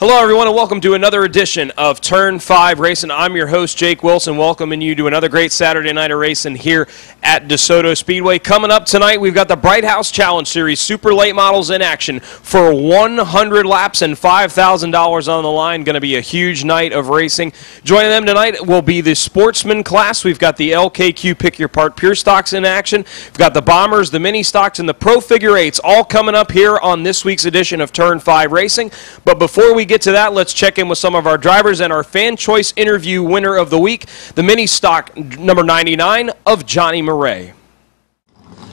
Hello everyone and welcome to another edition of Turn 5 Racing. I'm your host Jake Wilson, welcoming you to another great Saturday night of racing here at Desoto Speedway. Coming up tonight, we've got the Bright House Challenge Series Super Late Models in action for 100 laps and $5,000 on the line. Going to be a huge night of racing. Joining them tonight will be the Sportsman class. We've got the LKQ Pick Your Part Pure Stocks in action. We've got the Bombers, the Mini Stocks, and the Pro Figure 8s all coming up here on this week's edition of Turn 5 Racing. But before we get to that, let's check in with some of our drivers and our fan choice interview winner of the week, the Mini Stock number 99 of Johnny Murray.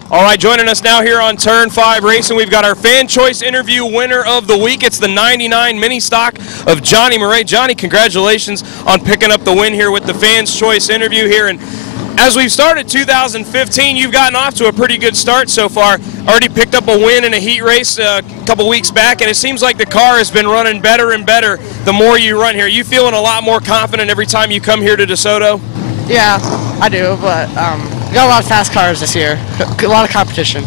All right, joining us now here on Turn 5 Racing, we've got our fan choice interview winner of the week. It's the 99 Mini Stock of Johnny Murray. Johnny, congratulations on picking up the win here with the fans choice interview here. And as we've started 2015, you've gotten off to a pretty good start so far. Already picked up a win in a heat race a couple weeks back, and it seems like the car has been running better and better the more you run here. You feeling a lot more confident every time you come here to DeSoto? Yeah, I do, but we got a lot of fast cars this year, a lot of competition.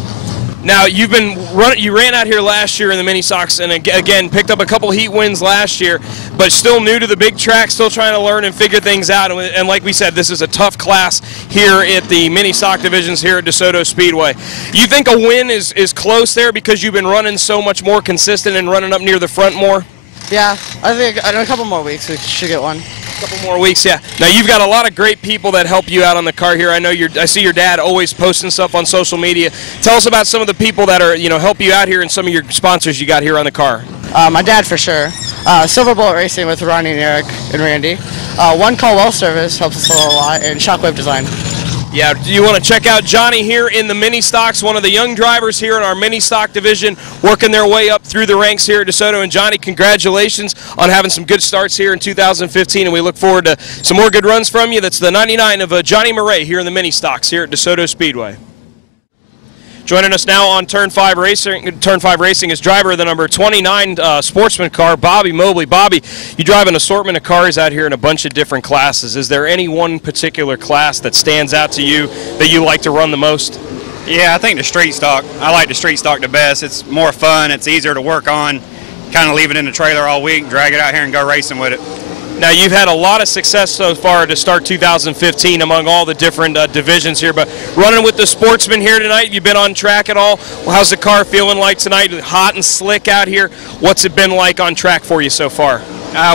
Now, you ran out here last year in the Mini Stocks and again picked up a couple heat wins last year, but still new to the big track, still trying to learn and figure things out. And like we said, this is a tough class here at the Mini Stock divisions here at DeSoto Speedway. You think a win is close there because you've been running so much more consistent and running up near the front more? Yeah, I think in a couple more weeks we should get one. Couple more weeks, yeah. Now you've got a lot of great people that help you out on the car here. I know I see your dad always posting stuff on social media. Tell us about some of the people that are, help you out here and some of your sponsors you got here on the car. My dad for sure. Silver Bullet Racing with Ronnie and Eric and Randy. One Call Well Service helps us a lot, and Shockwave Design. Yeah, you want to check out Johnny here in the Mini Stocks, one of the young drivers here in our Mini Stock division, working their way up through the ranks here at DeSoto. And Johnny, congratulations on having some good starts here in 2015, and we look forward to some more good runs from you. That's the 99 of Johnny Murray here in the Mini Stocks here at DeSoto Speedway. Joining us now on Turn 5 Racing is driver of the number 29 Sportsman car, Bobby Mobley. Bobby, you drive an assortment of cars out here in a bunch of different classes. Is there any one particular class that stands out to you that you like to run the most? Yeah, I think the street stock. I like the street stock the best. It's more fun. It's easier to work on. Kind of leave it in the trailer all week, drag it out here and go racing with it. Now, you've had a lot of success so far to start 2015 among all the different divisions here, but running with the Sportsman here tonight, you've been on track at all? Well, how's the car feeling like tonight? Hot and slick out here. What's it been like on track for you so far?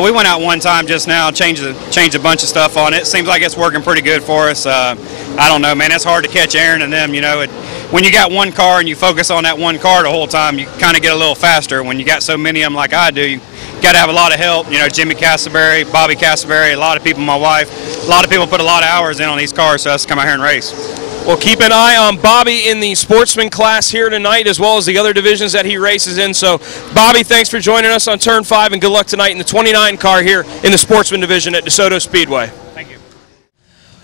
We went out one time just now, changed a bunch of stuff on it. Seems like it's working pretty good for us. I don't know, man. It's hard to catch Aaron and them. When you got one car and you focus on that one car the whole time, you kind of get a little faster. When you got so many of them like I do, you got to have a lot of help. Jimmy Castleberry, Bobby Castleberry, a lot of people, my wife, a lot of people put a lot of hours in on these cars, so us to come out here and race. Well, keep an eye on Bobby in the Sportsman class here tonight, as well as the other divisions that he races in. So, Bobby, thanks for joining us on Turn 5, and good luck tonight in the 29 car here in the Sportsman division at DeSoto Speedway. Thank you.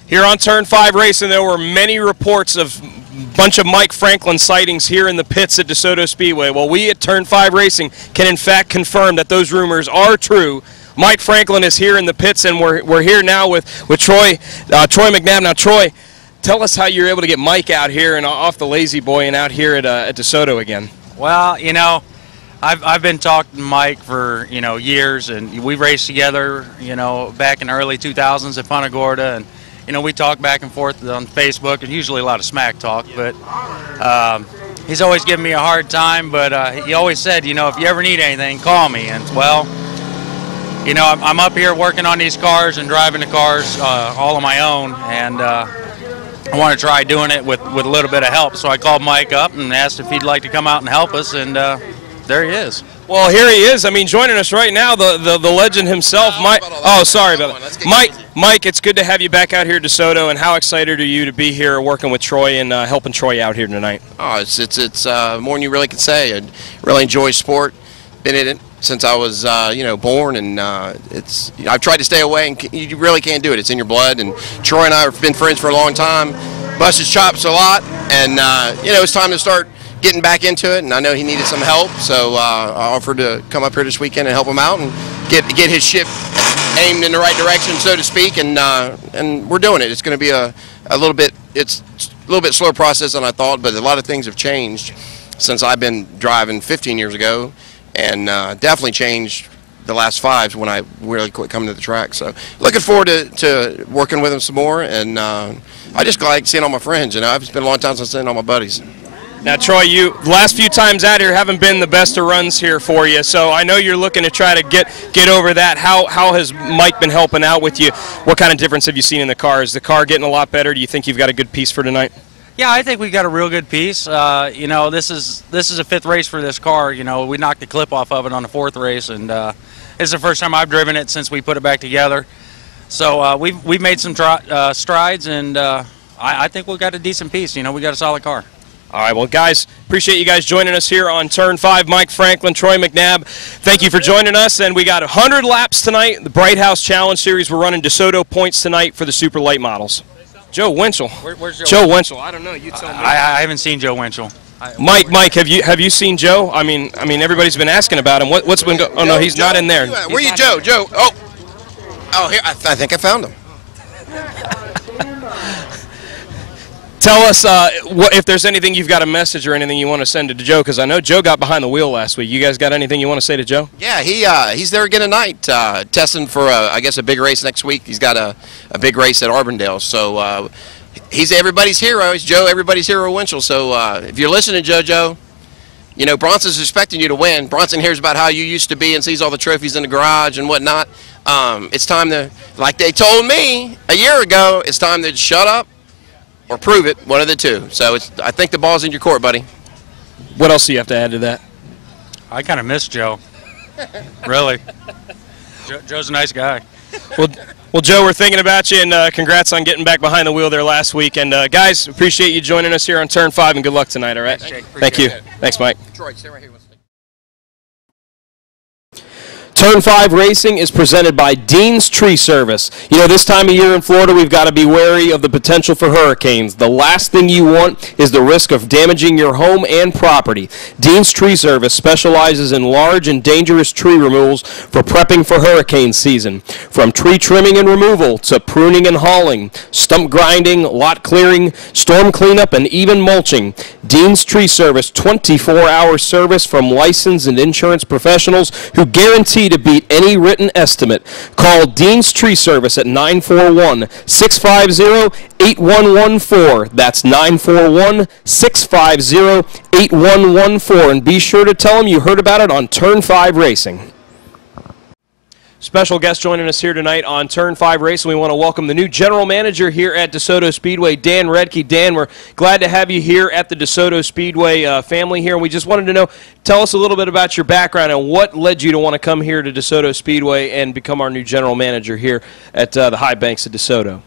Here on Turn 5 Racing, there were many reports of bunch of Mike Franklin sightings here in the pits at DeSoto Speedway. Well, we at Turn 5 Racing can in fact confirm that those rumors are true. Mike Franklin is here in the pits, and we're here now with Troy McNabb. Now, Troy, tell us how you're able to get Mike out here and off the lazy boy and out here at DeSoto again. Well, I've been talking to Mike for years, and we raced together back in the early 2000s at Punta Gorda, and we talk back and forth on Facebook, and usually a lot of smack talk, but he's always given me a hard time, but he always said, if you ever need anything, call me. And, well, I'm up here working on these cars and driving the cars all on my own, and I want to try doing it with a little bit of help. So I called Mike up and asked if he'd like to come out and help us, and there he is. Well, here he is. Joining us right now, the legend himself, Mike. Oh, sorry about that. Mike, it's good to have you back out here at DeSoto, and how excited are you to be here working with Troy and helping Troy out here tonight? Oh, it's more than you really can say. I really enjoy sport. Been in it since I was born, and I've tried to stay away, and you really can't do it. It's in your blood. And Troy and I have been friends for a long time. Busted chops a lot, and it's time to start getting back into it, and I know he needed some help, so I offered to come up here this weekend and help him out and get his ship aimed in the right direction, so to speak, and we're doing it. It's going to be a little bit slower process than I thought, but a lot of things have changed since I've been driving 15 years ago, and definitely changed the last 5 when I really quit coming to the track. So looking forward to working with him some more, and I just like seeing all my friends. You know, it's been a long time since I've seen all my buddies. Now, Troy, you last few times out here haven't been the best of runs here for you, so I know you're looking to try to get over that. How has Mike been helping out with you? What kind of difference have you seen in the car? Is the car getting a lot better? Do you think you've got a good piece for tonight? Yeah, I think we got a real good piece. You know, this is a 5th race for this car. You know, we knocked the clip off of it on the 4th race, and it's the first time I've driven it since we put it back together. So we've made some strides, and I think we've got a decent piece. You know, we got a solid car. All right, well, guys, appreciate you guys joining us here on Turn 5. Mike Franklin, Troy McNabb, thank you for joining us. And we got 100 laps tonight. The Bright House Challenge Series, we're running DeSoto points tonight for the super light models. Joe Winchell. Where's Joe Winchell? I don't know. You tell me. I haven't seen Joe Winchell. Mike, have you seen Joe? I mean, everybody's been asking about him. What's been going? Oh no, he's not in there. Where you, Joe? Joe. Oh, here. I think I found him. Tell us if there's anything you've got a message or anything you want to send to Joe, because I know Joe got behind the wheel last week. You guys got anything you want to say to Joe? Yeah, he's there again tonight, testing for I guess a big race next week. He's got a big race at Arbondale, so he's everybody's hero. He's Joe, everybody's hero, Winchell. So if you're listening, Joe, you know Bronson's expecting you to win. Bronson hears about how you used to be and sees all the trophies in the garage and whatnot. It's time to, like they told me a year ago, it's time to shut up or prove it, one of the two. So I think the ball's in your court, buddy. What else do you have to add to that? I kind of miss Joe. Really. Joe's a nice guy. Well, Joe, we're thinking about you, and congrats on getting back behind the wheel there last week. And, guys, appreciate you joining us here on Turn 5, and good luck tonight, all right? Thanks, Jake. Thank you. It. Thanks, Mike. Troy, stay right here. Turn 5 Racing is presented by Dean's Tree Service. You know, this time of year in Florida, we've got to be wary of the potential for hurricanes. The last thing you want is the risk of damaging your home and property. Dean's Tree Service specializes in large and dangerous tree removals for prepping for hurricane season. From tree trimming and removal to pruning and hauling, stump grinding, lot clearing, storm cleanup, and even mulching. Dean's Tree Service, 24-hour service from licensed and insurance professionals who guarantee to beat any written estimate. Call Dean's Tree Service at 941-650-8114. That's 941-650-8114. And be sure to tell them you heard about it on Turn 5 Racing. Special guest joining us here tonight on Turn 5 Racing. We want to welcome the new general manager here at DeSoto Speedway, Dan Redke. Dan, we're glad to have you here at the DeSoto Speedway family here. And we just wanted to know, tell us a little bit about your background and what led you to want to come here to DeSoto Speedway and become our new general manager here at the High Banks of DeSoto.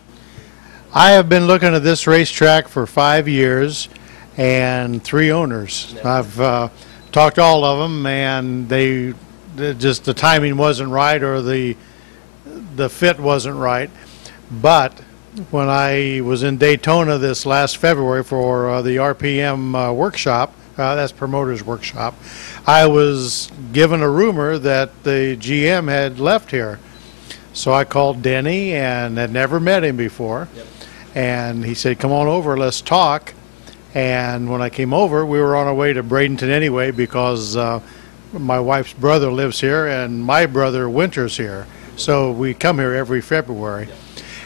I have been looking at this racetrack for 5 years and 3 owners. I've talked to all of them, and just the timing wasn't right, or the fit wasn't right. But when I was in Daytona this last February for the RPM workshop, that's Promoters Workshop, I was given a rumor that the GM had left here. So I called Denny, and had never met him before. Yep. And he said, come on over, let's talk. And when I came over, we were on our way to Bradenton anyway, because my wife's brother lives here, and my brother winters here. So we come here every February.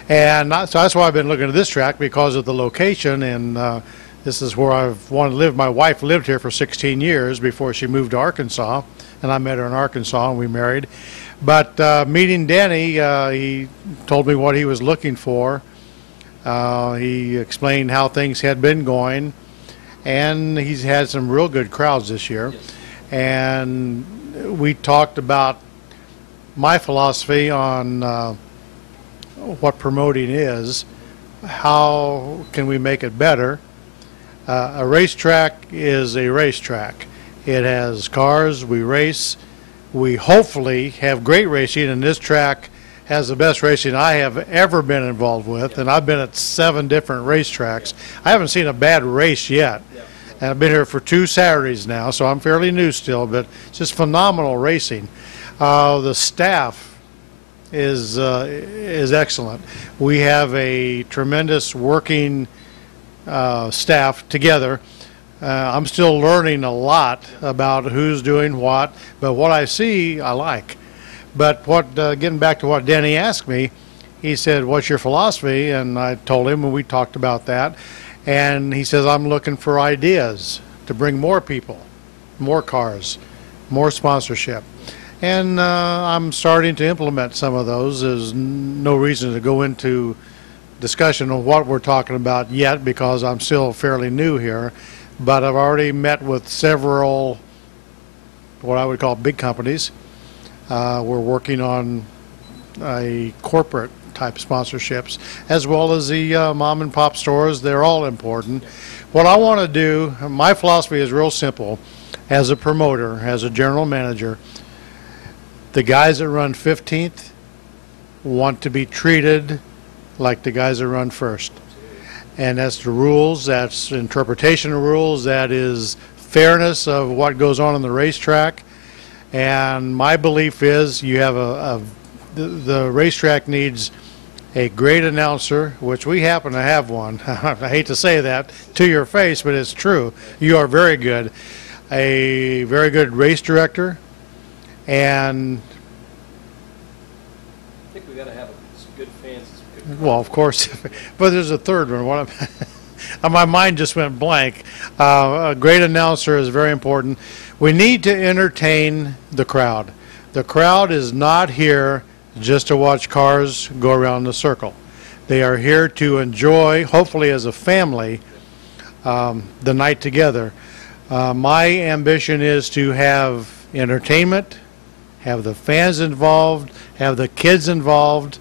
And so that's why I've been looking at this track, because of the location, and this is where I've wanted to live. My wife lived here for 16 years before she moved to Arkansas, and I met her in Arkansas, and we married. But meeting Danny, he told me what he was looking for. He explained how things had been going, and he's had some real good crowds this year. Yes. And we talked about my philosophy on what promoting is. How can we make it better? A racetrack is a racetrack. It has cars, we race, we hopefully have great racing, and this track has the best racing I have ever been involved with, and I've been at 7 different racetracks. I haven't seen a bad race yet. And I've been here for 2 Saturdays now, so I'm fairly new still, but it's just phenomenal racing. The staff is excellent. We have a tremendous working staff together. I'm still learning a lot about who's doing what, but what I see, I like. But getting back to what Denny asked me, he said, "What's your philosophy?" And I told him, and we talked about that. And he says, "I'm looking for ideas to bring more people, more cars, more sponsorship." And I'm starting to implement some of those. There's no reason to go into discussion of what we're talking about yet because I'm still fairly new here. But I've already met with several, what I would call big companies. We're working on a corporate type sponsorships, as well as the mom and pop stores. They're all important. What I want to do, my philosophy is real simple. As a promoter, as a general manager, the guys that run 15th want to be treated like the guys that run first. And that's the rules, that's interpretation of rules, that is fairness of what goes on the racetrack. And my belief is you have the racetrack needs a great announcer, which we happen to have one. I hate to say that to your face, but it's true. You are very good. A very good race director, and I think we got to have some good fans. Well, of course, but there's a third one. My mind just went blank. A great announcer is very important. We need to entertain the crowd. The crowd is not here just to watch cars go around the circle. They are here to enjoy, hopefully as a family, the night together. My ambition is to have entertainment, have the fans involved, have the kids involved,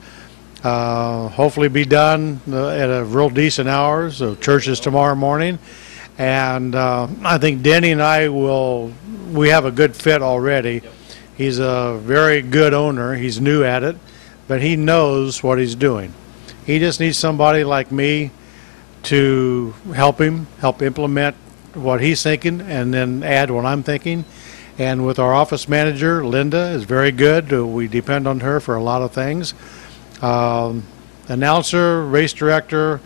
hopefully be done at a real decent hour, so church is tomorrow morning. And I think Denny and I we have a good fit already. Yep. He's a very good owner. He's new at it, but he knows what he's doing. He just needs somebody like me to help implement what he's thinking and then add what I'm thinking. And with our office manager, Linda, is very good. We depend on her for a lot of things. Announcer, race director,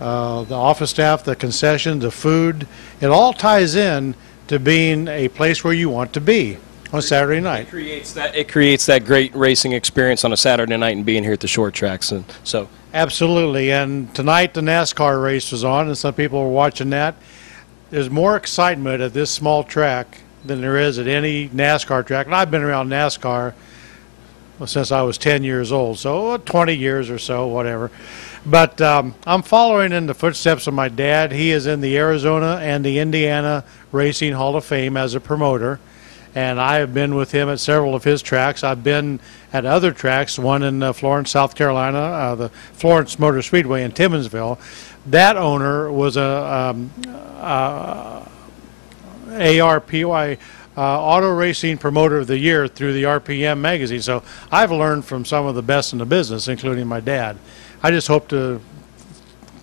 the office staff, the concessions, the food, it all ties in to being a place where you want to be on Saturday night. It creates that great racing experience on a Saturday night and being here at the short tracks. And so absolutely. And tonight the NASCAR race was on, and some people were watching that. There's more excitement at this small track than there is at any NASCAR track. And I've been around NASCAR since I was 10 years old, so 20 years or so, whatever. But I'm following in the footsteps of my dad. He is in the Arizona and the Indiana Racing Hall of Fame as a promoter, and I have been with him at several of his tracks. I've been at other tracks, one in Florence, South Carolina, the Florence Motor Speedway in Timmonsville. That owner was a ARPY Auto Racing Promoter of the Year through the RPM magazine. So I've learned from some of the best in the business, including my dad. I just hope to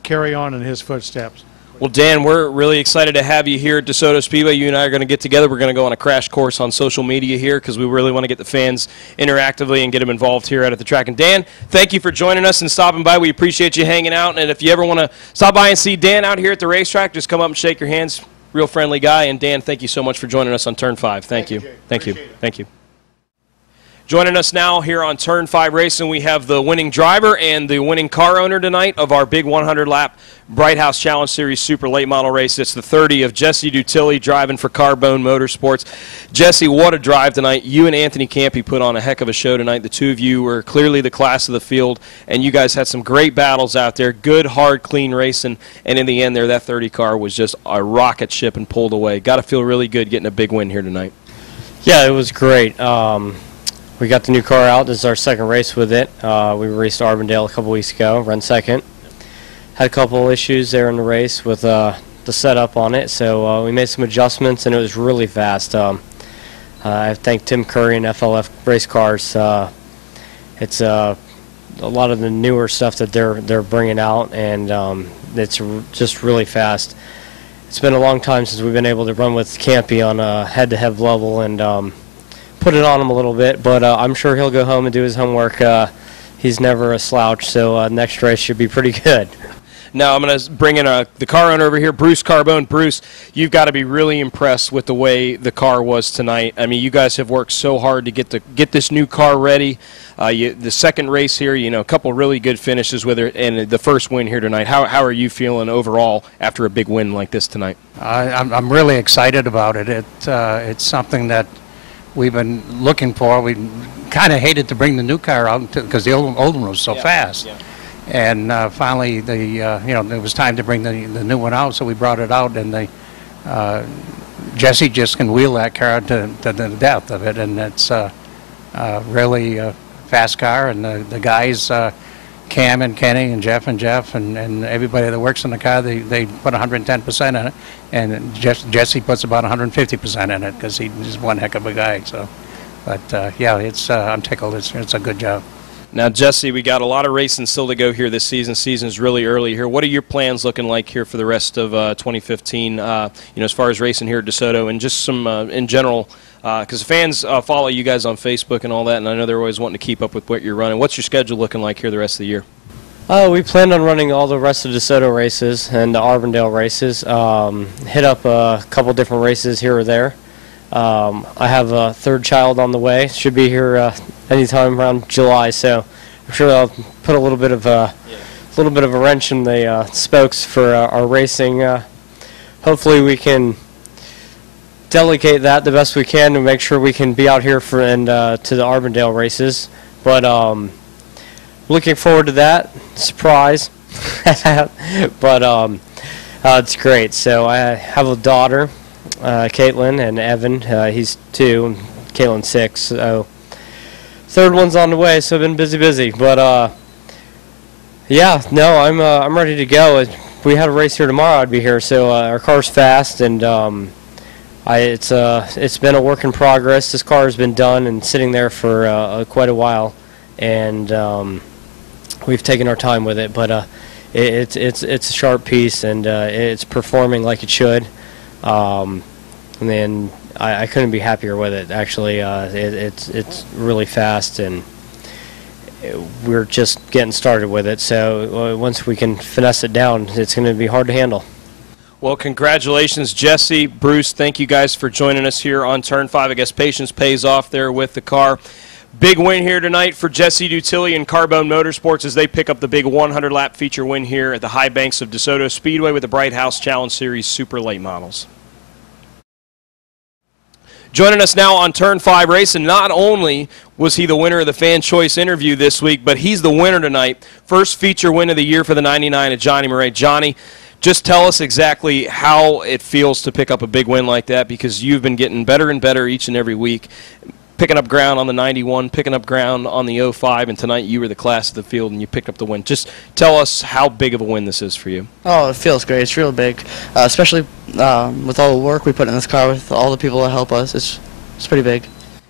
carry on in his footsteps. Well, Dan, we're really excited to have you here at Desoto Speedway. You and I are going to get together. We're going to go on a crash course on social media here because we really want to get the fans interactively and get them involved here out at the track. And Dan, thank you for joining us and stopping by. We appreciate you hanging out. And if you ever want to stop by and see Dan out here at the racetrack, just come up and shake your hands. Real friendly guy. And Dan, thank you so much for joining us on Turn 5. Thank you. Thank you. Thank you. Joining us now here on Turn 5 Racing, we have the winning driver and the winning car owner tonight of our big 100-lap Bright House Challenge Series Super Late Model Race. It's the 30 of Jesse Dutilli driving for Carbone Motorsports. Jesse, what a drive tonight. You and Anthony Campy put on a heck of a show tonight. The two of you were clearly the class of the field, and you guys had some great battles out there. Good, hard, clean racing, and in the end there, that 30 car was just a rocket ship and pulled away. Got to feel really good getting a big win here tonight. Yeah, it was great. We got the new car out. This is our second race with it. We raced Arbondale a couple weeks ago, run second. Had a couple issues there in the race with the setup on it, so we made some adjustments, and it was really fast. I thank Tim Curry and FLF Race Cars. It's a lot of the newer stuff that they're bringing out, and it's just really fast. It's been a long time since we've been able to run with Campy on a head-to-head level, and put it on him a little bit, but I'm sure he'll go home and do his homework. He's never a slouch, so next race should be pretty good. Now I'm going to bring in the car owner over here, Bruce Carbone. Bruce, you've got to be really impressed with the way the car was tonight. I mean, you guys have worked so hard to get this new car ready. The second race here, a couple really good finishes with it, and the first win here tonight. How are you feeling overall after a big win like this tonight? I'm really excited about it. It's something that we've been looking for. We kind of hated to bring the new car out because the old one was so fast. Yeah. And finally, it was time to bring the new one out, so we brought it out, and Jesse just can wheel that car to the depth of it, and it's really a fast car, and the guys, Cam and Kenny and Jeff and everybody that works in the car, they put 110% in it, and Jesse puts about 150% in it because he's one heck of a guy. So, but yeah, I'm tickled. It's a good job. Now, Jesse, we got a lot of racing still to go here this season. Season's really early here. What are your plans looking like here for the rest of 2015? As far as racing here at DeSoto, and just some in general, because fans follow you guys on Facebook and all that, and I know they're always wanting to keep up with what you're running. What's your schedule looking like here the rest of the year? We plan on running all the rest of DeSoto races and the Arbondale races. Hit up a couple different races here or there. I have a third child on the way. Should be here anytime around July, so I'm sure I'll put a little bit of a wrench in the spokes for our racing. Hopefully, we can delegate that the best we can to make sure we can be out here to the Arbondale races. But looking forward to that surprise. But it's great. So I have a daughter. Caitlin and Evan, he's 2, and Caitlin's 6. So third one's on the way, so I've been busy. But yeah, no, I'm ready to go. If we had a race here tomorrow, I'd be here. So our car's fast, and it's been a work in progress. This car has been done and sitting there for quite a while, and we've taken our time with it. But it's a sharp piece, and it's performing like it should. And then I couldn't be happier with it. Actually, it's really fast, and we're just getting started with it. So once we can finesse it down, it's going to be hard to handle. Well, congratulations, Jesse, Bruce. Thank you guys for joining us here on Turn 5. I guess patience pays off there with the car. Big win here tonight for Jesse Dutilli and Carbone Motorsports as they pick up the big 100-lap feature win here at the high banks of DeSoto Speedway with the Bright House Challenge Series Super Late Models. Joining us now on Turn 5 race, and not only was he the winner of the Fan Choice interview this week, but he's the winner tonight. First feature win of the year for the 99 at Johnny Murray. Johnny, just tell us exactly how it feels to pick up a big win like that, because you've been getting better and better each and every week, picking up ground on the 91, picking up ground on the 05, and tonight you were the class of the field and you picked up the win. Just tell us how big of a win this is for you. Oh, it feels great. It's real big, especially with all the work we put in this car, with all the people that help us. It's pretty big.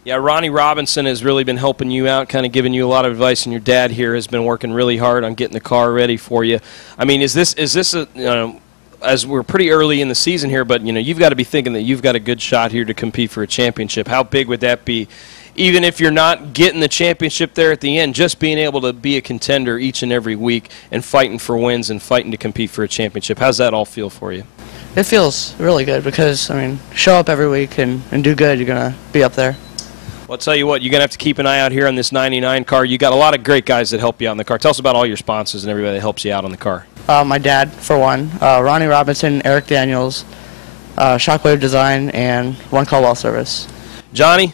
Yeah, Ronnie Robinson has really been helping you out, kind of giving you a lot of advice, and your dad here has been working really hard on getting the car ready for you. I mean, is this a, as we're pretty early in the season here, but you've got to be thinking that you've got a good shot here to compete for a championship. How big would that be? Even if you're not getting the championship there at the end, just being able to be a contender each and every week and fighting for wins and fighting to compete for a championship. How's that all feel for you? It feels really good because, show up every week and do good, you're going to be up there. Well, I'll tell you what, you're going to have to keep an eye out here on this 99 car. You got a lot of great guys that help you out in the car. Tell us about all your sponsors and everybody that helps you out on the car. My dad, for one, Ronnie Robinson, Eric Daniels, Shockwave Design, and One Call Well Service. Johnny,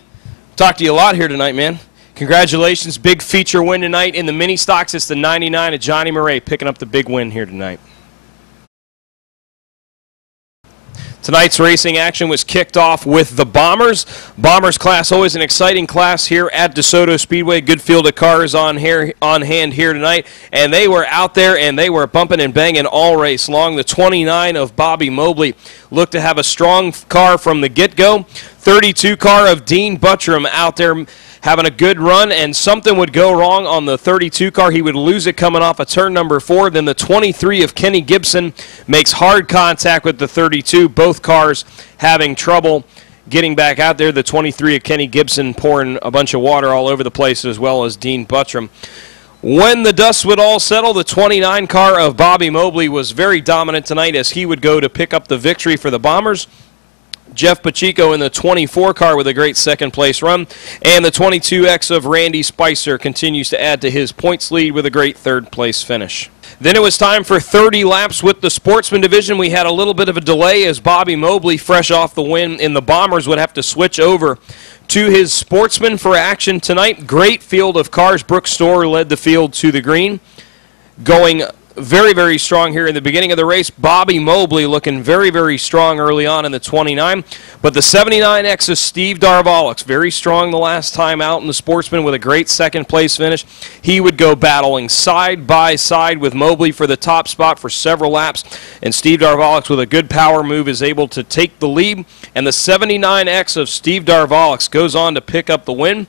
talked to you a lot here tonight, man. Congratulations, big feature win tonight in the mini stocks. It's the 99 at Johnny Murray picking up the big win here tonight. Tonight's racing action was kicked off with the Bombers. Bombers class, always an exciting class here at DeSoto Speedway. Good field of cars on hand here tonight. And they were out there and they were bumping and banging all race long. The 29 of Bobby Mobley looked to have a strong car from the get-go. 32 car of Dean Buttram out there having a good run, and something would go wrong on the 32 car. He would lose it coming off of turn number 4. Then the 23 of Kenny Gibson makes hard contact with the 32. Both cars having trouble getting back out there. The 23 of Kenny Gibson pouring a bunch of water all over the place, as well as Dean Buttram. When the dust would all settle, the 29 car of Bobby Mobley was very dominant tonight as he would go to pick up the victory for the Bombers. Jeff Pacheco in the 24 car with a great second-place run, and the 22X of Randy Spicer continues to add to his points lead with a great third-place finish. Then it was time for 30 laps with the Sportsman division. We had a little bit of a delay as Bobby Mobley, fresh off the win in the Bombers, would have to switch over to his Sportsman for action tonight. Great field of cars. Brooks Storer led the field to the green, going very, very strong here in the beginning of the race. Bobby Mobley looking very, very strong early on in the 29. But the 79X of Steve Darvalix, very strong the last time out in the Sportsman with a great second-place finish. He would go battling side by side with Mobley for the top spot for several laps. And Steve Darvalix with a good power move is able to take the lead. And the 79X of Steve Darvalix goes on to pick up the win.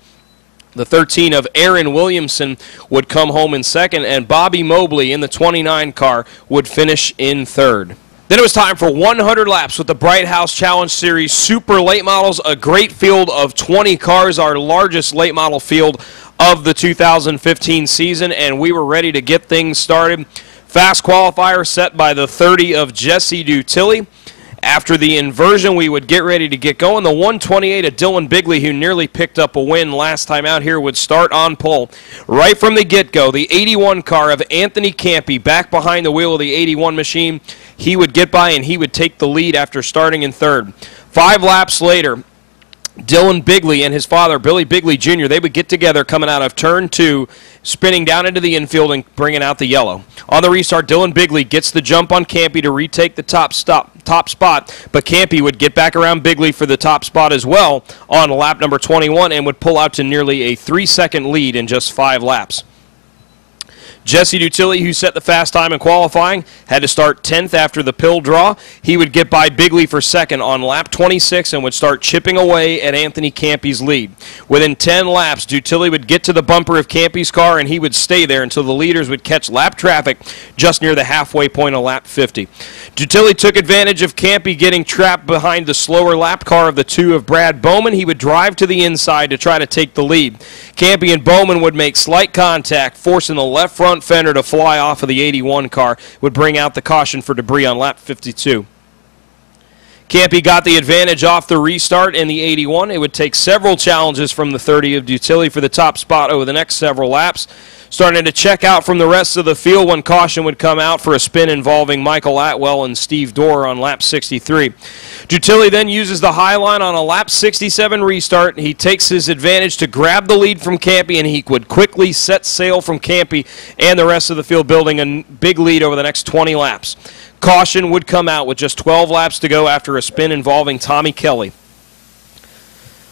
The 13 of Aaron Williamson would come home in second, and Bobby Mobley in the 29 car would finish in third. Then it was time for 100 laps with the Bright House Challenge Series Super Late Models, a great field of 20 cars, our largest late model field of the 2015 season, and we were ready to get things started. Fast qualifier set by the 30 of Jesse Dutilli. After the inversion, we would get ready to get going. The 128 of Dylan Bigley, who nearly picked up a win last time out here, would start on pole. Right from the get-go, the 81 car of Anthony Campy, back behind the wheel of the 81 machine, he would get by and he would take the lead after starting in third. 5 laps later, Dylan Bigley and his father, Billy Bigley Jr., they would get together coming out of turn 2, spinning down into the infield and bringing out the yellow. On the restart, Dylan Bigley gets the jump on Campy to retake the top spot, but Campy would get back around Bigley for the top spot as well on lap number 21 and would pull out to nearly a 3-second lead in just 5 laps. Jesse Dutilli, who set the fast time in qualifying, had to start 10th after the pill draw. He would get by Bigley for second on lap 26 and would start chipping away at Anthony Campy's lead. Within 10 laps, Dutilli would get to the bumper of Campy's car and he would stay there until the leaders would catch lap traffic just near the halfway point of lap 50. Dutilli took advantage of Campy getting trapped behind the slower lap car of the 2 of Brad Bowman. He would drive to the inside to try to take the lead. Campy and Bowman would make slight contact, forcing the left front fender to fly off of the 81 car, would bring out the caution for debris on lap 52. Campy got the advantage off the restart in the 81. It would take several challenges from the 30 of Dutilli for the top spot over the next several laps. Starting to check out from the rest of the field when caution would come out for a spin involving Michael Atwell and Steve Dorr on lap 63. Dutilli then uses the high line on a lap 67 restart. He takes his advantage to grab the lead from Campy, and he would quickly set sail from Campy and the rest of the field, building a big lead over the next 20 laps. Caution would come out with just 12 laps to go after a spin involving Tommy Kelly.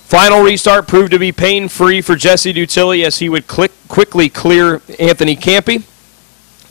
Final restart proved to be pain-free for Jesse Dutilli as he would quickly clear Anthony Campy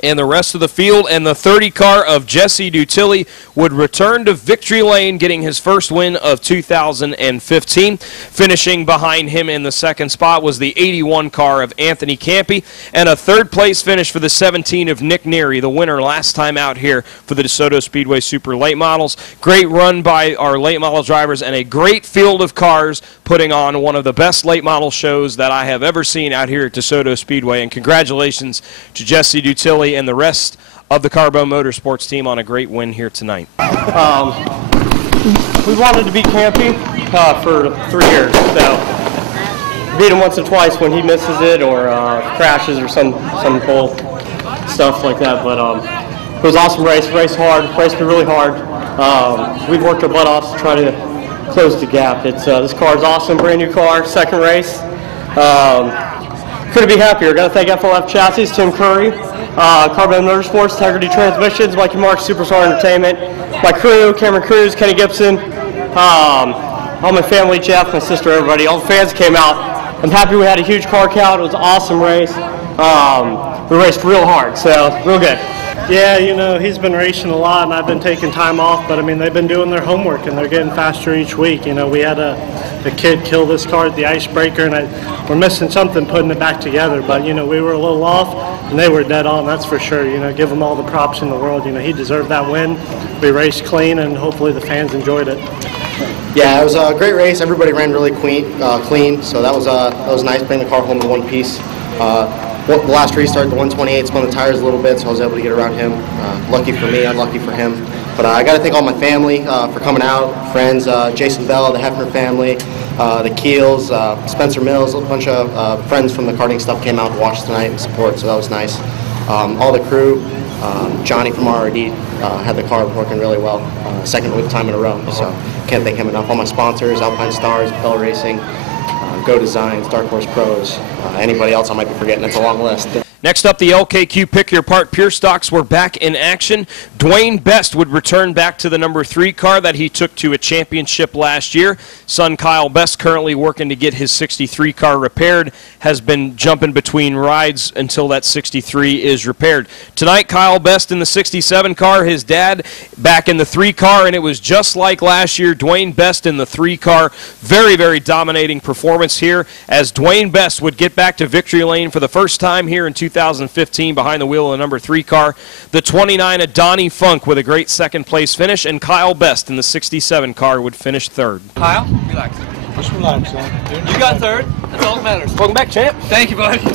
and the rest of the field, and the 30 car of Jesse Dutilli would return to victory lane, getting his first win of 2015. Finishing behind him in the second spot was the 81 car of Anthony Campy, and a third-place finish for the 17 of Nick Neary, the winner last time out here for the DeSoto Speedway Super Late Models. Great run by our late model drivers and a great field of cars, putting on one of the best late model shows that I have ever seen out here at DeSoto Speedway. And congratulations to Jesse Dutilli and the rest of the Carbone Motorsports team on a great win here tonight. We wanted to beat Campy for 3 years, so beat him once or twice when he misses it or crashes or some bull stuff like that. But it was an awesome race. Raced hard, raced really hard. We've worked our butt off to try to close the gap. This car is awesome, brand new car, second race. Couldn't be happier. Got to thank FLF Chassis, Tim Curry, Carbone Motorsports, Integrity Transmissions, Mikey Marks, Superstar Entertainment, my crew, Cameron Cruz, Kenny Gibson, all my family, Jeff, my sister, everybody. All the fans came out. I'm happy we had a huge car count. It was an awesome race. We raced real hard, so real good. Yeah, you know, he's been racing a lot, and I've been taking time off, but, I mean, they've been doing their homework, and they're getting faster each week. You know, we had a kid kill this car at the icebreaker, and we're missing something putting it back together, but, you know, we were a little off, and they were dead on, that's for sure. You know, give him all the props in the world. You know, he deserved that win. We raced clean, and hopefully the fans enjoyed it. Yeah, it was a great race. Everybody ran really clean, so that was nice, bringing the car home in one piece. the last restart, the 128, spun the tires a little bit, so I was able to get around him. Lucky for me, unlucky for him. But I got to thank all my family for coming out, friends, Jason Bell, the Hefner family, the Keels, Spencer Mills, a bunch of friends from the karting stuff came out to watch tonight and support, so that was nice. All the crew, Johnny from RRD had the car working really well, second time in a row, so can't thank him enough. All my sponsors, Alpine Stars, Bell Racing, Go Designs, Dark Horse Pros, anybody else I might be forgetting. It's a long list. Next up, the LKQ Pick Your Part Pure Stocks were back in action. Dwayne Best would return back to the number 3 car that he took to a championship last year. Son Kyle Best, currently working to get his 63 car repaired, has been jumping between rides until that 63 is repaired. Tonight, Kyle Best in the 67 car, his dad back in the 3 car, and it was just like last year. Dwayne Best in the 3 car. Very, very dominating performance here as Dwayne Best would get back to victory lane for the first time here in 2015 behind the wheel of the number 3 car. The 29 of Donnie Funk with a great second place finish, and Kyle Best in the 67 car would finish 3rd. Kyle, relax. Just relax, son. You got 3rd. That's all that matters. Welcome back, champ. Thank you, buddy. Yeah,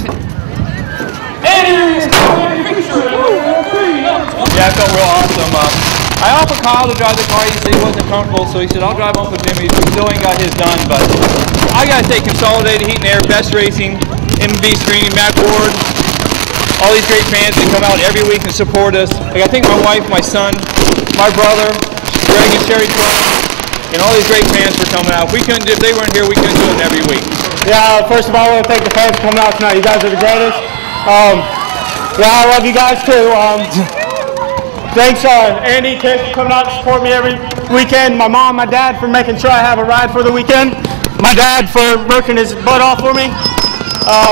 I felt real awesome. I offered Kyle to drive the car. He said he wasn't comfortable, so he said, I'll drive Uncle Jimmy's. We still ain't got his done, but I got to say, Consolidated Heat and Air, Best Racing, MV Screening, Matt Ward, all these great fans that come out every week and support us. Like, I think my wife, my son, my brother, Greg and Sherry Clark, and all these great fans for coming out. If they weren't here, we couldn't do it every week. Yeah, first of all, I want to thank the fans for coming out tonight. You guys are the greatest. Yeah, I love you guys too. Thanks, Andy, Tiff, for coming out to support me every weekend. My mom, my dad for making sure I have a ride for the weekend. My dad for working his butt off for me.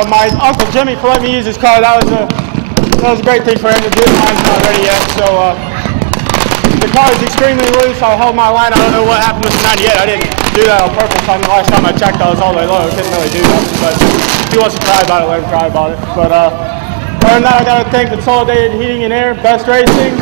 My Uncle Jimmy for letting me use his car. That was a great thing for him to do. Mine's not ready yet, so the car is extremely loose. I held my line. I don't know what happened with the 98. I didn't do that on purpose. I mean, last time I checked, I was all the way low. I couldn't really do that. But if he wants to cry about it, let him cry about it. But other than that, I got to thank Consolidated Heating and Air, Best Racing,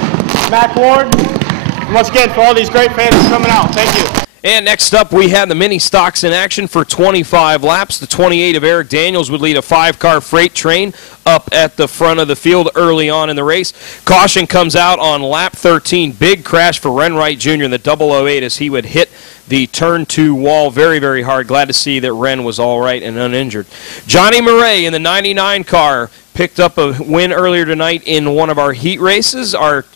Mac Ward, and once again for all these great fans coming out. Thank you. And next up, we had the mini stocks in action for 25 laps. The 28 of Eric Daniels would lead a 5-car freight train up at the front of the field early on in the race. Caution comes out on lap 13. Big crash for Ren Wright Jr. in the 008 as he would hit the turn 2 wall very, very hard. Glad to see that Ren was all right and uninjured. Johnny Murray in the 99 car picked up a win earlier tonight in one of our heat races. Our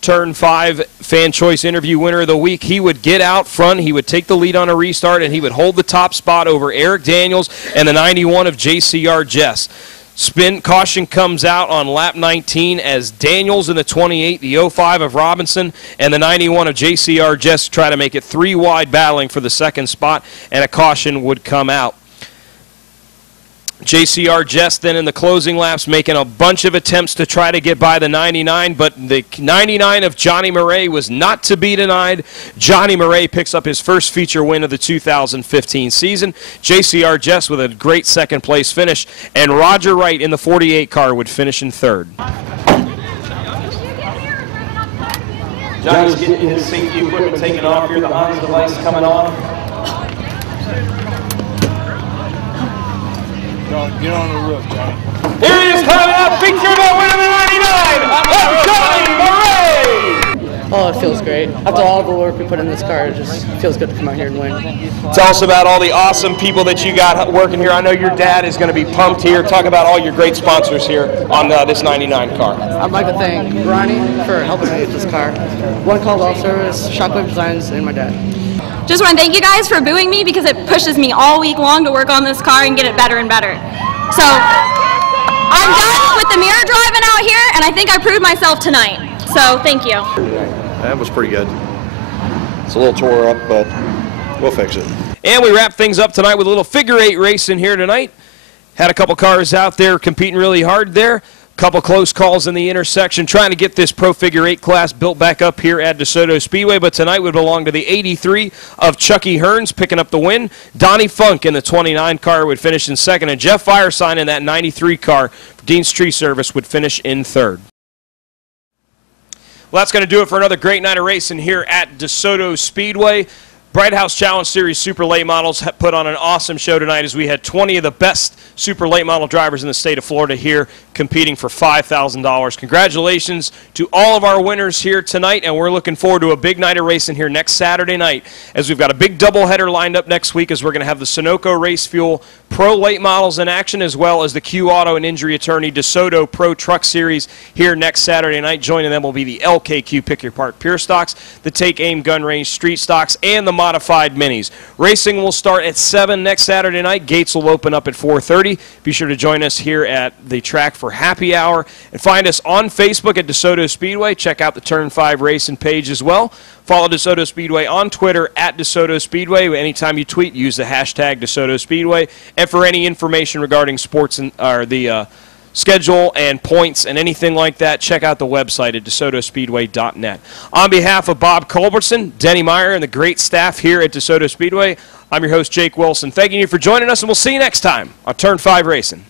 Turn 5 Fan Choice Interview Winner of the Week. He would get out front, he would take the lead on a restart, and he would hold the top spot over Eric Daniels and the 91 of JCR Jess. Spin caution comes out on lap 19 as Daniels in the 28, the 05 of Robinson, and the 91 of JCR Jess try to make it 3 wide battling for the second spot, and a caution would come out. JCR Jess then in the closing laps making a bunch of attempts to try to get by the 99, but the 99 of Johnny Murray was not to be denied. Johnny Murray picks up his first feature win of the 2015 season. JCR Jess with a great second place finish, and Roger Wright in the 48 car would finish in 3rd. Johnny's getting his safety equipment taken off here, the Hans device coming off. Get on the roof, Johnny. Here he is coming up, featuring that win of the 99, Johnny Murray! Oh, it feels great. After all the work we put in this car, it just feels good to come out here and win. Tell us about all the awesome people that you got working here. I know your dad is going to be pumped here. Talk about all your great sponsors here on this 99 car. I'd like to thank Ronnie for helping me with this car. One Call Well Service, Shockwave Designs, and my dad. Just want to thank you guys for booing me because it pushes me all week long to work on this car and get it better and better. So I'm done with the mirror driving out here, and I think I proved myself tonight. So thank you. That was pretty good. It's a little tore up, but we'll fix it. And we wrap things up tonight with a little figure 8 racing here tonight. Had a couple cars out there competing really hard there. Couple close calls in the intersection, trying to get this Pro Figure 8 class built back up here at DeSoto Speedway, but tonight would belong to the 83 of Chucky Hearns picking up the win. Donnie Funk in the 29 car would finish in 2nd, and Jeff Firesign in that 93 car, Dean's Tree Service, would finish in 3rd. Well, that's going to do it for another great night of racing here at DeSoto Speedway. Bright House Challenge Series Super Late Models put on an awesome show tonight as we had 20 of the best Super Late Model drivers in the state of Florida here competing for $5,000. Congratulations to all of our winners here tonight, and we're looking forward to a big night of racing here next Saturday night as we've got a big doubleheader lined up next week as we're going to have the Sunoco Race Fuel Pro Late Models in action as well as the Q Auto and Injury Attorney DeSoto Pro Truck Series here next Saturday night. Joining them will be the LKQ Pick Your Part Pure Stocks, the Take Aim Gun Range Street Stocks, and the Modified Minis. Racing will start at 7 next Saturday night. Gates will open up at 4:30. Be sure to join us here at the track for happy hour. And find us on Facebook at DeSoto Speedway. Check out the Turn 5 Racing page as well. Follow DeSoto Speedway on Twitter at DeSoto Speedway. Anytime you tweet, use the hashtag DeSoto Speedway. And for any information regarding sports or the schedule and points and anything like that, check out the website at DeSotoSpeedway.net. On behalf of Bob Culbertson, Denny Meyer, and the great staff here at DeSoto Speedway, I'm your host, Jake Wilson. Thanking you for joining us, and we'll see you next time on Turn 5 Racing.